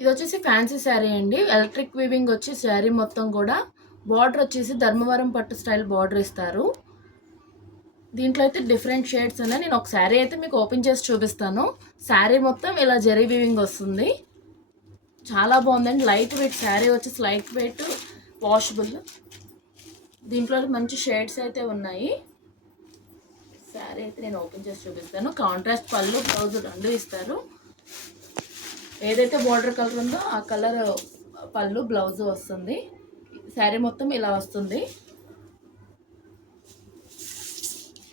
ఇది వచ్చేసి ఫ్యాన్సీ శారీ అండి. ఎలక్ట్రిక్ వీవింగ్ వచ్చి శారీ మొత్తం కూడా బార్డర్ వచ్చేసి ధర్మవరం పట్టు స్టైల్ బార్డర్ ఇస్తారు. దీంట్లో అయితే డిఫరెంట్ షేడ్స్ ఉన్నాయి. నేను ఒక శారీ అయితే మీకు ఓపెన్ చేసి చూపిస్తాను. శారీ మొత్తం ఇలా జరీ వీవింగ్ వస్తుంది. చాలా బాగుందండి. లైట్ వెయిట్ శారీ వచ్చేసి లైట్ వెయిట్ వాషబుల్. దీంట్లో మంచి షేడ్స్ అయితే ఉన్నాయి. శారీ అయితే నేను ఓపెన్ చేసి చూపిస్తాను. కాంట్రాస్ట్ పళ్ళు బ్లౌజ్ రెండు ఇస్తారు. ఏదైతే బార్డర్ కలర్ ఉందో ఆ కలర్ పళ్ళు బ్లౌజ్ వస్తుంది. శారీ మొత్తం ఇలా వస్తుంది.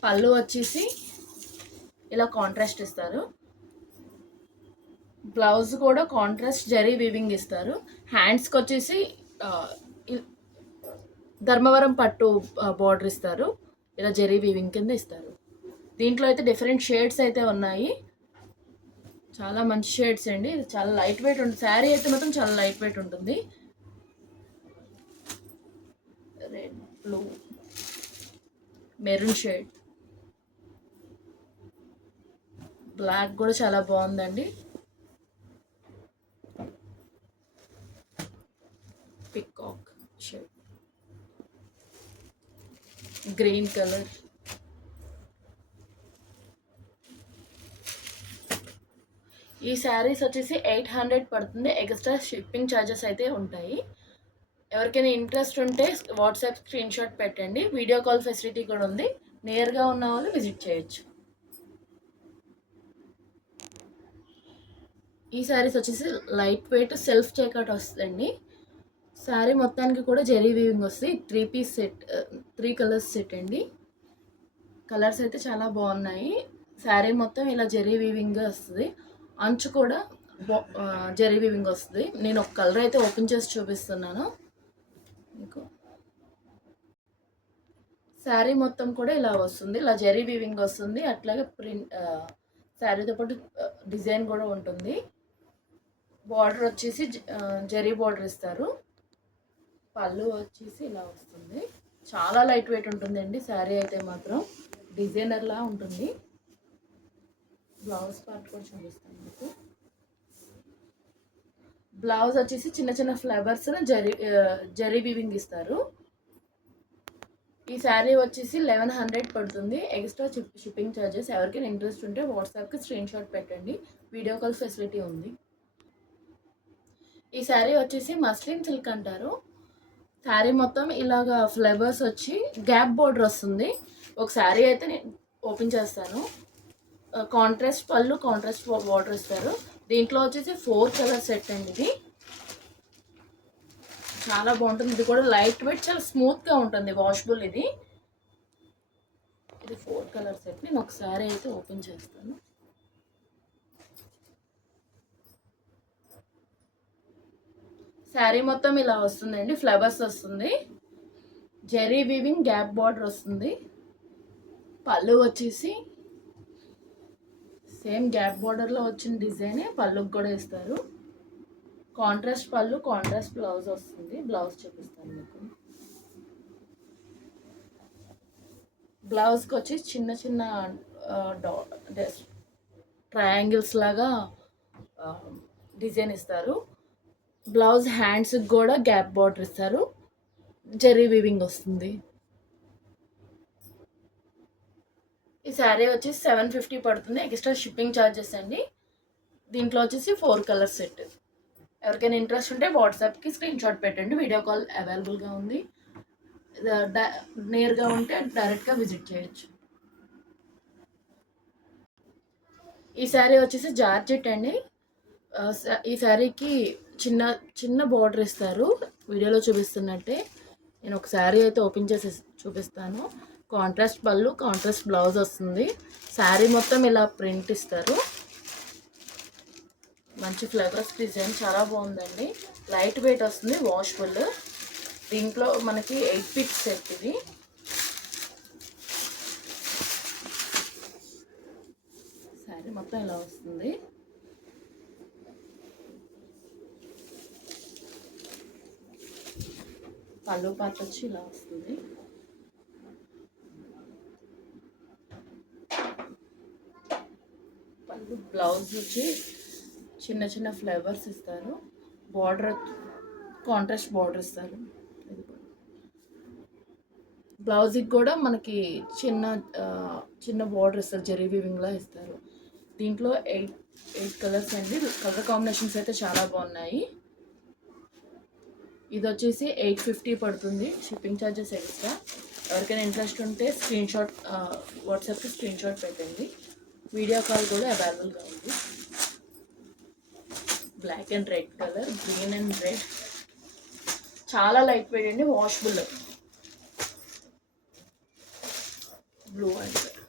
పళ్ళు వచ్చేసి ఇలా కాంట్రాస్ట్ ఇస్తారు. బ్లౌజ్ కూడా కాంట్రాస్ట్ జరీ వీవింగ్ ఇస్తారు. హ్యాండ్స్కి వచ్చేసి ధర్మవరం పట్టు బార్డర్ ఇస్తారు. ఇలా జరీ వీవింగ్ కింద ఇస్తారు. దీంట్లో అయితే డిఫరెంట్ షేడ్స్ అయితే ఉన్నాయి. చాలా మంచి షేడ్స్ అండి. ఇది చాలా లైట్ వెయిట్ ఉంటుంది. శారీ అయితే మాత్రం చాలా లైట్ వెయిట్ ఉంటుంది. Red, blue, maroon shade, black కూడా చాలా బాగుందండి. పికాక్ షేడ్, గ్రీన్ కలర్, ఈ శారీస్ వచ్చేసి 800 పడుతుంది. ఎక్స్ట్రా షిప్పింగ్ ఛార్జెస్ అయితే ఉంటాయి. ఎవరికైనా ఇంట్రెస్ట్ ఉంటే వాట్సాప్ స్క్రీన్ షాట్ పెట్టండి. వీడియో కాల్ ఫెసిలిటీ కూడా ఉంది. నియర్గా ఉన్న వాళ్ళు విజిట్ చేయొచ్చు. ఈ శారీస్ వచ్చేసి లైట్ వెయిట్ సెల్ఫ్ చెక్అవుట్ వస్తుందండి. శారీ మొత్తానికి కూడా జెరీ వీవింగ్ వస్తుంది. 3 పీస్ సెట్, 3 కలర్స్ సెట్ అండి. కలర్స్ అయితే చాలా బాగున్నాయి. శారీ మొత్తం ఇలా జెరీ వీవింగ్ వస్తుంది. అంచు కూడా జెరీ వీవింగ్ వస్తుంది. నేను ఒక కలర్ అయితే ఓపెన్ చేసి చూపిస్తున్నాను మీకు. శారీ మొత్తం కూడా ఇలా వస్తుంది. ఇలా జెరీ వీవింగ్ వస్తుంది. అట్లాగే ప్రింట్ శారీతో పాటు డిజైన్ కూడా ఉంటుంది. బార్డర్ వచ్చేసి జెరీ బార్డర్ ఇస్తారు. పళ్ళు వచ్చేసి ఇలా వస్తుంది. చాలా లైట్ వెయిట్ ఉంటుందండి శారీ అయితే మాత్రం. డిజైనర్లా ఉంటుంది. బ్లౌజ్ పార్ట్ కూడా చూపిస్తాను మీకు. బ్లౌజ్ వచ్చేసి చిన్న చిన్న ఫ్లవర్స్ జరీ వీవింగ్ ఇస్తారు. ఈ శారీ వచ్చేసి 1100 పడుతుంది. Extra shipping charges. ఎవరికైనా ఇంట్రెస్ట్ ఉంటే వాట్సాప్కి స్క్రీన్ షాట్ పెట్టండి. వీడియో కాల్ ఫెసిలిటీ ఉంది. ఈ శారీ వచ్చేసి మస్లిన్ సిల్క్ అంటారు. శారీ మొత్తం ఇలాగా ఫ్లవర్స్ వచ్చి గ్యాప్ బోర్డర్ వస్తుంది. ఒక శారీ అయితే నేను ఓపెన్ చేస్తాను. కాంట్రాస్ట్ పళ్ళు, కాంట్రాస్ట్ బార్డర్ ఇస్తారు. దీంట్లో వచ్చేసి 4 కలర్ సెట్ అండి. ఇది చాలా బాగుంటుంది. ఇది కూడా లైట్ వెయిట్, చాలా స్మూత్గా ఉంటుంది, వాషబుల్. ఇది 4 కలర్ సెట్. నేను ఒకసారి అయితే ఓపెన్ చేస్తాను. శారీ మొత్తం ఇలా వస్తుందండి. ఫ్లవర్స్ వస్తుంది. జెరీ వీవింగ్ గ్యాప్ బార్డర్ వస్తుంది. పళ్ళు వచ్చేసి సేమ్ గ్యాప్ బార్డర్లో వచ్చిన డిజైనే పళ్ళుకి కూడా ఇస్తారు. కాంట్రాస్ట్ పళ్ళు, కాంట్రాస్ట్ బ్లౌజ్ వస్తుంది. బ్లౌజ్ చూపిస్తాను మీకు. బ్లౌజ్కి వచ్చి చిన్న చిన్న ట్రయాంగిల్స్ లాగా డిజైన్ ఇస్తారు. బ్లౌజ్ హ్యాండ్స్కి కూడా గ్యాప్ బార్డర్ ఇస్తారు. జెరీ వీవింగ్ వస్తుంది. ఈ శారీ వచ్చేసి 750 పడుతుంది. ఎక్స్ట్రా షిప్పింగ్ ఛార్జెస్ అండి. దీంట్లో వచ్చేసి 4 కలర్ సెట్. ఎవరికైనా ఇంట్రెస్ట్ ఉంటే వాట్సాప్కి స్క్రీన్ షాట్ పెట్టండి. వీడియో కాల్ అవైలబుల్గా ఉంది. నేరుగా ఉంటే డైరెక్ట్గా విజిట్ చేయొచ్చు. ఈ శారీ వచ్చేసి జార్జెట్ అండి. ఈ శారీకి చిన్న చిన్న బార్డర్ ఇస్తారు. వీడియోలో చూపిస్తున్నట్టే. నేను ఒక శారీ అయితే ఓపెన్ చేసి చూపిస్తాను. కాంట్రాస్ట్ పళ్ళు, కాంట్రాస్ట్ బ్లౌజ్ వస్తుంది. శారీ మొత్తం ఇలా ప్రింట్ ఇస్తారు. మంచి ఫ్లవర్స్ డిజైన్ చాలా బాగుందండి. లైట్ వెయిట్ వస్తుంది, వాషబుల్. దీంట్లో మనకి 8 పీస్ సెట్. ఇది శారీ మొత్తం ఇలా వస్తుంది. పళ్ళు పార్ట్ వచ్చి ఇలా వస్తుంది. పళ్ళు బ్లౌజ్ వచ్చి చిన్న చిన్న ఫ్లవర్స్ ఇస్తారు. బార్డర్ కాంట్రాస్ట్ బార్డర్ ఇస్తారు. బ్లౌజ్కి కూడా మనకి చిన్న చిన్న బార్డర్ ఇస్తారు, జరీ వీవింగ్లా ఇస్తారు. దీంట్లో ఎయిట్ కలర్స్ అండి. కలర్ కాంబినేషన్స్ అయితే చాలా బాగున్నాయి. ఇది వచ్చేసి 850 పడుతుంది, షిప్పింగ్ ఛార్జెస్ ఎక్స్ట్రా. ఎవరికైనా ఇంట్రెస్ట్ ఉంటే వాట్సాప్కి స్క్రీన్ షాట్ పెట్టండి. వీడియో కాల్ కూడా అవైలబుల్గా ఉంది. Black and red colour, green and red, చాలా లైట్ వెయిట్ అండి, వాషబుల్. Blue and red.